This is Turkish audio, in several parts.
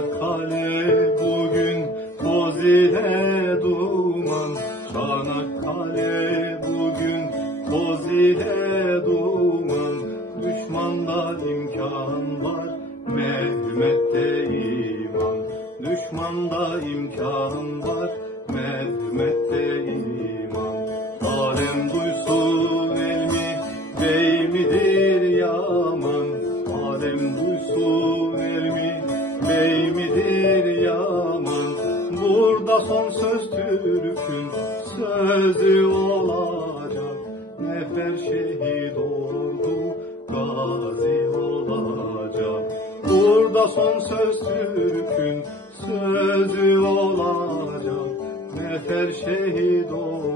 Çanakkale bugün toz ile duman. Çanakkale bugün toz ile duman. Düşmanda imkan var Mehmet'te iman. Düşmanda imkan var Mehmet'te iman. Burada son söz Türk'ün sözü olacak. Nefer şehit oldu gazi olacak. Burada son söz Türk'ün sözü olacak. Nefer şehit oldu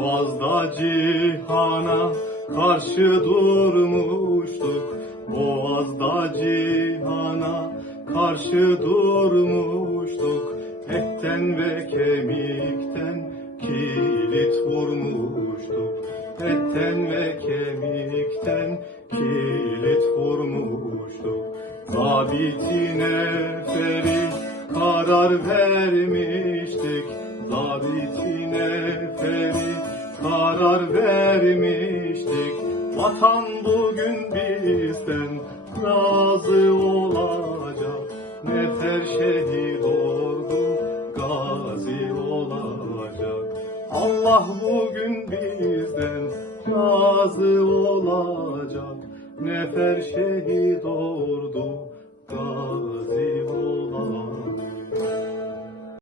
Boğaz'da cihana karşı durmuştuk. Boğaz'da cihana karşı durmuştuk. Etten ve kemikten kilit vurmuştuk. Etten ve kemikten kilit vurmuştuk. Zabitine feri karar vermiştik. Zabitine feri karar vermiştik. Vatan bugün bizden razı olacak. Nefer şehit oldu gazi olacak. Allah bugün bizden razı olacak. Nefer şehit gazi